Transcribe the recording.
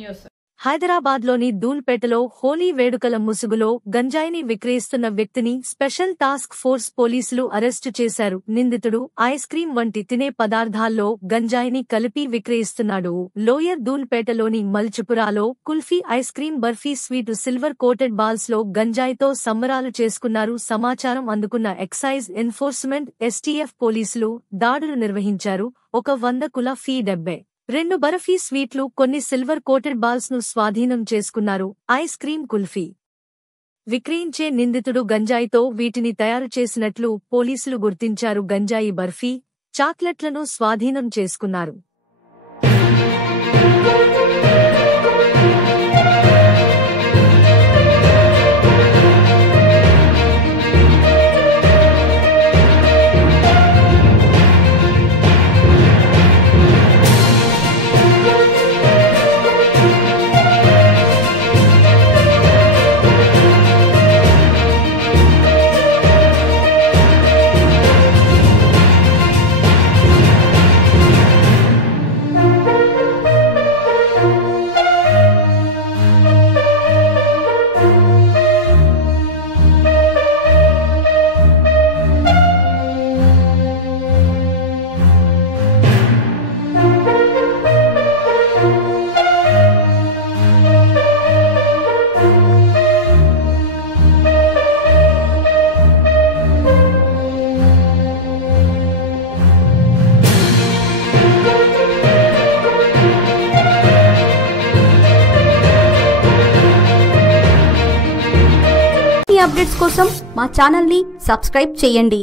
News. హైదరాబాద్లోని ధూల్పేటలో హోలీ వేడుకల ముసుగులో గంజాయిని విక్రయిస్తున్న వ్యక్తిని స్పెషల్ టాస్క్ ఫోర్స్ పోలీసులు అరెస్టు చేశారు. నిందితుడు ఐస్ క్రీం వంటి తినే పదార్థాల్లో గంజాయిని కలిపి విక్రయిస్తున్నాడు. లోయర్ ధూల్పేటలోని మల్చిపురాలో kulfi ice cream barfi sweet silver coated balls లో గంజాయితో సంబరాలు చేసుకున్నారు. సమాచారం అందుకున్న ఎక్సైజ్ ఎన్ఫోర్స్మెంట్ ఎస్టీఎఫ్ పోలీసులు దాడులు నిర్వహించారు. 100 కుల్ఫీ 72 బర్ఫీ స్వీట్లు, కొన్ని సిల్వర్ కోటెడ్ బాల్స్ ను స్వాధీనం చేసుకున్నారు. ఐస్ క్రీం కుల్ఫీ విక్రయించే నిందితుడు గంజాయితో వీటిని తయారు చేసినట్లు పోలీసులు గుర్తించారు. గంజాయి బర్ఫీ, చాక్లెట్లను స్వాధీనం చేసుకున్నారు. అప్డేట్స్ కోసం మా ఛానల్ ని సబ్స్క్రైబ్ చేయండి.